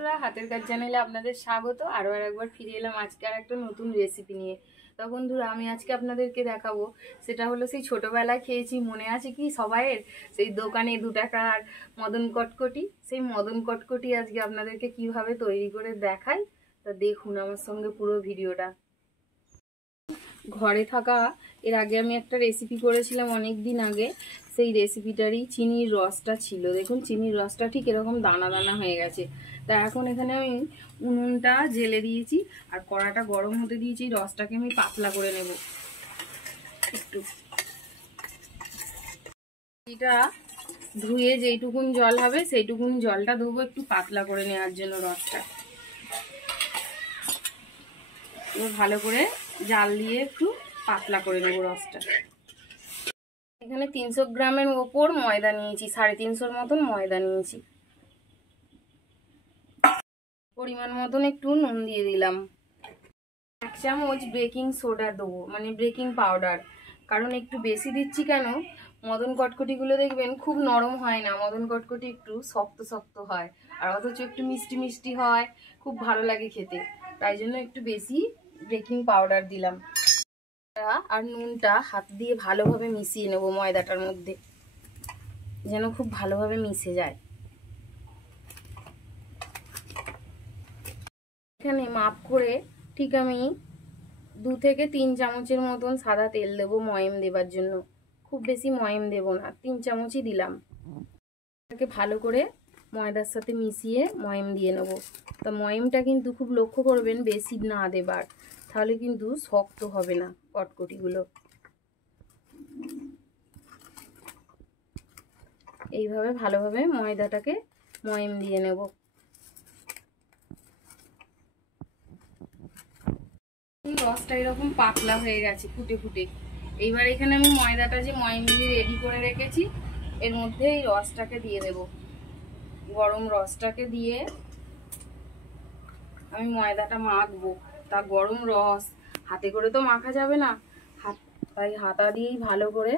হাতের কাজ চ্যানেলে আপনাদের স্বাগত। আরও একবার ফিরে এলাম আজকে আর একটা নতুন রেসিপি নিয়ে। তো বন্ধুরা, আমি আজকে আপনাদেরকে দেখাবো, সেটা হলো সেই ছোটবেলায় খেয়েছি, মনে আছে কি সবাইয়ের, সেই দোকানে 2 টাকার মদন কটকটি। সেই মদন কটকটি আজকে আপনাদেরকে কিভাবে তৈরি করে দেখাই, তা দেখুন আমার সঙ্গে পুরো ভিডিওটা। ঘরে থাকা এর আগে আমি একটা রেসিপি করেছিলাম অনেক দিন আগে, সেই রেসিপিটারই চিনির রসটা ছিল। দেখুন চিনির রসটা ঠিক এরকম দানা দানা হয়ে গেছে। তা এখন এখানে আমি উনুনটা জেলে দিয়েছি আর কড়াটা গরম হতে দিয়েছি। রসটাকে আমি পাতলা করে নেব একটু। এটা ধুয়ে যেইটুকুন জল হবে সেইটুকুন জলটা দেবো একটু পাতলা করে নেওয়ার জন্য রসটা। ভালো করে জাল দিয়ে একটু পাতলা করে নেব রসটা। এখানে 300 গ্রামের ওপর ময়দা নিয়েছি, 350 মতন ময়দা নিয়েছি। পরিমাণ মতন একটু নুন দিয়ে দিলাম। 1 চামচ বেকিং সোডা দেবো, মানে বেকিং পাউডার। কারণ একটু বেশি দিচ্ছি কেন, মদন কটকটিগুলো দেখবেন খুব নরম হয় না, মদন কটকটি একটু শক্ত শক্ত হয়, আর অথচ একটু মিষ্টি মিষ্টি হয়, খুব ভালো লাগে খেতে। তাই জন্য একটু বেশি বেকিং পাউডার দিলাম। আর নুনটা হাত দিয়ে ভালোভাবে মিশিয়ে নেব ময়দাটার মধ্যে, যেন খুব ভালোভাবে মিশে যায়। এখানে মাপ করে ঠিক আমি 2 থেকে 3 চামচের মতন সাদা তেল দেবো ময়ম দেবার জন্য। খুব বেশি ময়ম দেব না, 3 চামচই দিলাম। এটাকে ভালো করে ময়দার সাথে মিশিয়ে ময়ম দিয়ে নেব। তা ময়মটা কিন্তু খুব লক্ষ্য করবেন বেশি না দেবার, তাহলে কিন্তু শক্ত হবে না কটকটিগুলো। এইভাবে ভালোভাবে ময়দাটাকে ময়ম দিয়ে নেব। রসটা এরকম পাতলা হয়ে গেছে ফুটে ফুটে। এইবার এখানে আমি ময়দাটা যে ময়ম দিয়ে রেডি করে রেখেছি এর মধ্যে এই রসটাকে দিয়ে দেব। গরম রসটাকে দিয়ে আমি ময়দাটা মাখবো। তা গরম রস হাতে করে তো মাখা যাবে না, তাই হাতা দিয়েই ভালো করে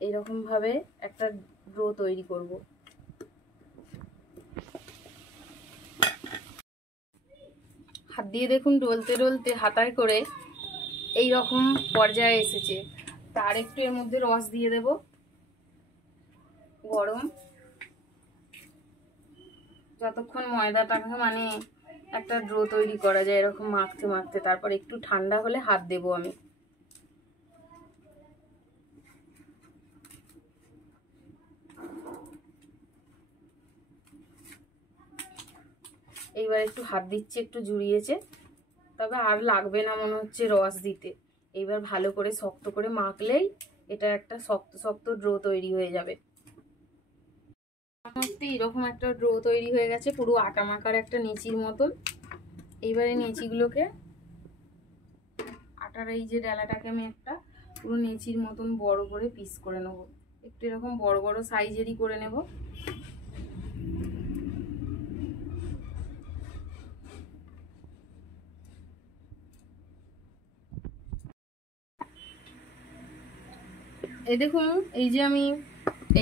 এইরকম ভাবে একটা ডো তৈরি করব। হাত দিয়ে দেখুন ডলতে ডলতে হাতায় করে এই রকম পর্যায়ে এসেছে। তার একটু এর মধ্যে রস দিয়ে দেব গরম, যতক্ষণ ময়দাটাকে মানে একটা ডো তৈরি করা যায় এরকম মাখতে মাখতে। তারপর একটু ঠান্ডা হলে হাত দেব আমি। এইবার একটু হাত দিচ্ছি, একটু জুড়িয়েছে, তবে আর লাগবে না মনে হচ্ছে রস দিতে। এইবার ভালো করে শক্ত করে মাখলেই এটা একটা শক্ত শক্ত ডো তৈরি হয়ে যাবে। এরকম একটা ডো তৈরি হয়ে গেছে, পুরো আটা মাখার একটা নেচির মতন। এইবারে নেচিগুলোকে আটার এই যে ডালাটাকে আমি একটা পুরো নেচির মতন বড় করে পিস করে নেব। একটু এরকম বড় বড় সাইজেরই করে নেব। এই দেখুন, এই যে আমি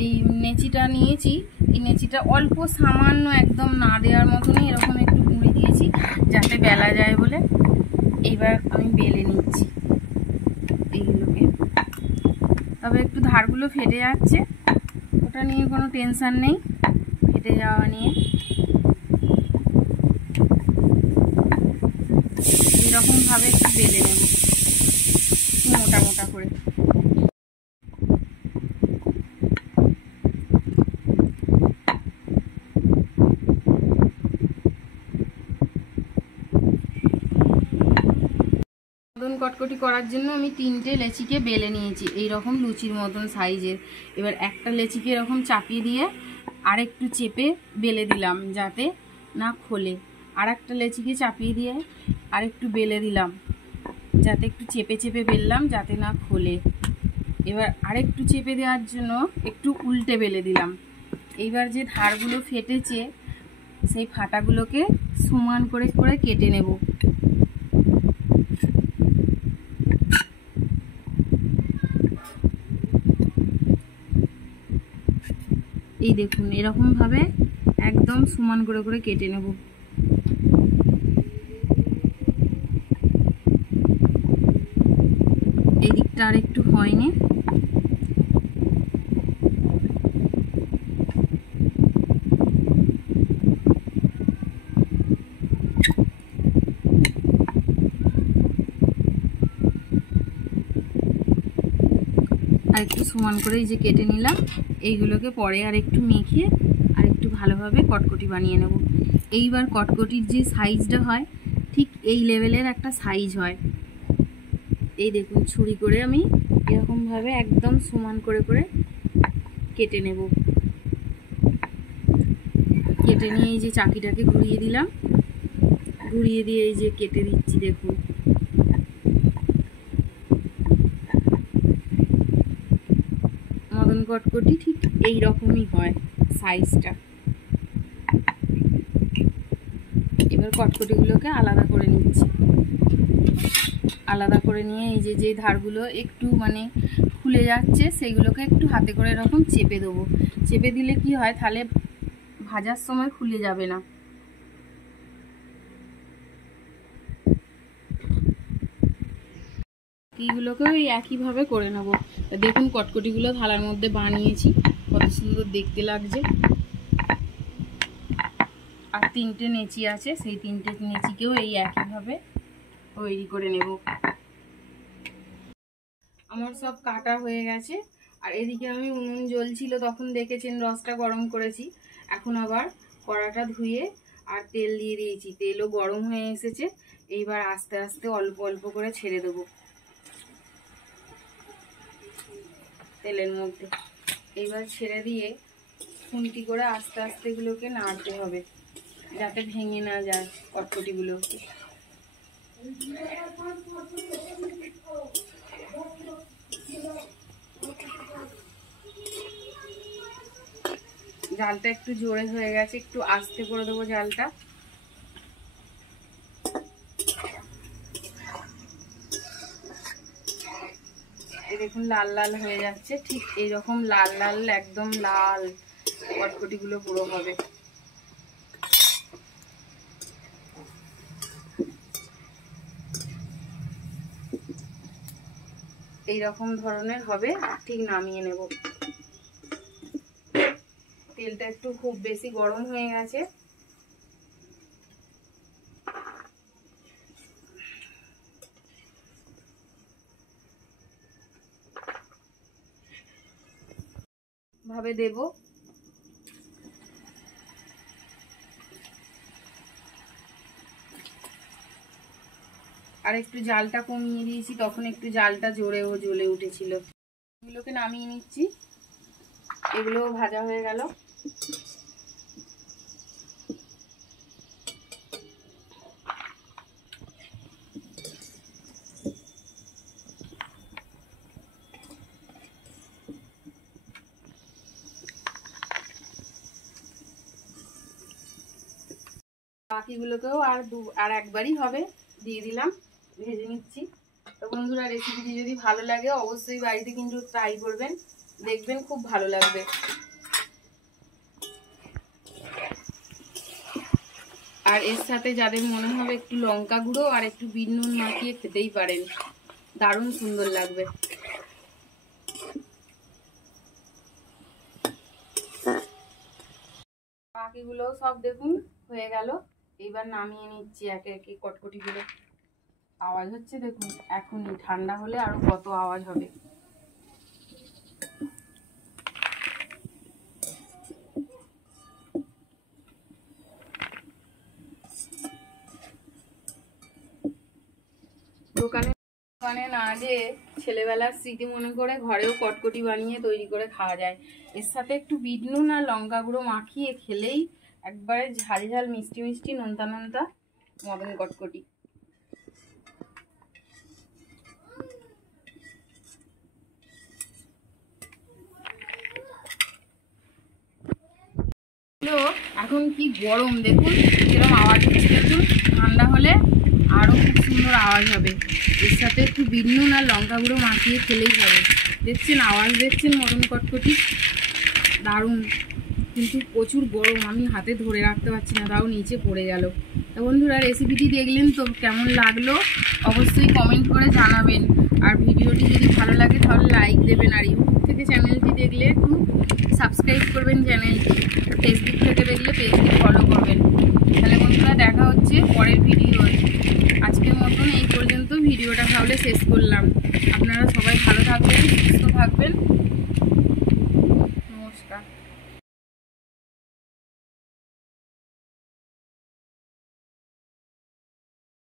এই নেচিটা নিয়েছি, এই নেচিটা অল্প সামান্য একদম না দেওয়ার মতনই এরকম একটু গুঁড়ি দিয়েছি যাতে বেলা যায় বলে। এইবার আমি বেলে নিচ্ছি এইগুলোকে। তবে একটু ধারগুলো ফেটে যাচ্ছে, ওটা নিয়ে কোনো টেনশন নেই, ফেটে যাওয়া নিয়ে। এইরকমভাবে একটু বেলে নেব মোটা মোটা করে। মদন কটকটি করার জন্য আমি 3টে লেচিকে বেলে নিয়েছি এইরকম লুচির মতন সাইজের। এবার একটা লেচিকে এরকম চাপিয়ে দিয়ে আর একটু চেপে বেলে দিলাম যাতে না খোলে। আর একটা লেচিকে চাপিয়ে দিয়ে আর একটু বেলে দিলাম যাতে একটু চেপে চেপে বেললাম যাতে না খোলে। এবার আরেকটু চেপে দেওয়ার জন্য একটু উল্টে বেলে দিলাম। এইবার যে ধারগুলো ফেটেছে সেই ফাটাগুলোকে সমান করে করে কেটে নেব। এই দেখুন এরকমভাবে একদম সমান করে করে কেটে নেব। এই দিকটা আর একটু হয়নি, আর একটু সমান করে এই যে কেটে নিলাম। এইগুলোকে পরে আর একটু মেখে আর একটু ভালোভাবে কটকটি বানিয়ে নেব। এইবার কটকটির যে সাইজটা হয় ঠিক এই লেভেলের একটা সাইজ হয়। এই দেখুন ছুরি করে আমি এরকমভাবে একদম সমান করে করে কেটে নেব। কেটে নিয়ে এই যে চাকিটাকে ঘুরিয়ে দিলাম, ঘুরিয়ে দিয়ে এই যে কেটে দিচ্ছি। দেখুন মদন কটকটি ঠিক এই রকমই হয় সাইজটা। এবার কটকটিগুলোকে আলাদা করে নিচ্ছি। আলাদা করে নিয়ে এই যে যে ধারগুলো একটু মানে খুলে যাচ্ছে সেইগুলোকে একটু হাতে করে এরকম চেপে দেবো। চেপে দিলে কি হয়, তাহলে ভাজার সময় খুলে যাবে না। এইগুলোকেও এই একইভাবে করে নেবো। দেখুন কটকটিগুলো থালার মধ্যে বানিয়েছি, কত সুন্দর দেখতে লাগছে। আর 3টে নেচি আছে, সেই 3টে নেচিকেও এই একইভাবে তৈরি করে নেব। আমার সব কাটা হয়ে গেছে। আর এদিকে আমি উনুন জ্বলছিল, তখন দেখেছেন রসটা গরম করেছি। এখন আবার কড়াটা ধুয়ে আর তেল দিয়ে দিয়েছি, তেলও গরম হয়ে এসেছে। এইবার আস্তে আস্তে অল্প অল্প করে ছেড়ে দেবো তেলের মধ্যে। এইবার ছেড়ে দিয়ে খুন্তি করে আস্তে আস্তে এগুলোকে নাড়তে হবে যাতে ভেঙে না যায় কটকটিগুলো। জালটা একটু জোরে হয়ে গেছে, একটু আস্তে করে দেবো জালটা। এই দেখুন লাল লাল হয়ে যাচ্ছে, ঠিক এইরকম লাল লাল একদম লাল কটকটিগুলো পুরো হবে। এইরকম ধরনের হবে, ঠিক নামিয়ে নেব। তেলটা একটু খুব বেশি গরম হয়ে গেছে। ভাবে দেব। আর একটু জালটা কমিয়ে দিয়েছি, তখন একটু জালটা জোরেও জ্বলে উঠেছিল। এগুলোকে নামিয়ে নিচ্ছি। এগুলোও ভাজা হয়ে গেল। বাকিগুলোকেও আর একবারই হবে, দিয়ে দিলাম, ভেজে নিচ্ছি। তো বন্ধুরা, রেসিপিটি যদি ভালো লাগে অবশ্যই বাড়িতে কিন্তু ট্রাই করবেন, দেখবেন খুব ভালো লাগবে। আর এর সাথে যাদের মনে হবে একটু লঙ্কা গুঁড়ো আর একটু বিট নুন মাখিয়ে খেতেই পারেন, দারুণ সুন্দর লাগবে। বাকিগুলোও সব দেখুন হয়ে গেল। এইবার নামিয়ে নিচ্ছি একে একে কটকটিগুলো। আওয়াজ হচ্ছে দেখুন, এখনই ঠান্ডা হলে আরো কত আওয়াজ হবে। দোকানে না যে ছেলেবেলার স্মৃতি মনে করে ঘরেও কটকটি বানিয়ে তৈরি করে খাওয়া যায়। এর সাথে একটু বিট নুন আর লঙ্কা গুঁড়ো মাখিয়ে খেলেই একবারে ঝাল ঝাল মিষ্টি মিষ্টি নোনতা নোনতা মদন কটকটি। এখন কি গরম দেখুন, কিরকম আওয়াজ হচ্ছে দেখুন। ঠান্ডা হলে আরো খুব সুন্দর আওয়াজ হবে। এর সাথে একটু বিট নুন আর লঙ্কা গুঁড়ো মাখিয়ে খেলেই হবে। দেখছেন আওয়াজ, দেখছেন মদন কটকটি, দারুণ। কিন্তু প্রচুর গরম, আমি হাতে ধরে রাখতে পারছি না, তাও নিচে পড়ে গেল। তো বন্ধুরা রেসিপিটি দেখলেন তো, কেমন লাগলো অবশ্যই কমেন্ট করে জানাবেন। আর ভিডিওটি যদি ভালো লাগে তাহলে লাইক দেবেন, আর ইউটিউব থেকে চ্যানেলটি দেখলে একটু সাবস্ক্রাইব করবেন চ্যানেলটি, আর ফেসবুক থেকে দেখলে পেজটি ফলো করবেন। তাহলে বন্ধুরা দেখা হচ্ছে পরের ভিডিও। আজকের মতন এই পর্যন্ত ভিডিওটা তাহলে শেষ করলাম। আপনারা সবাই ভালো থাকবেন, সুস্থ থাকবেন।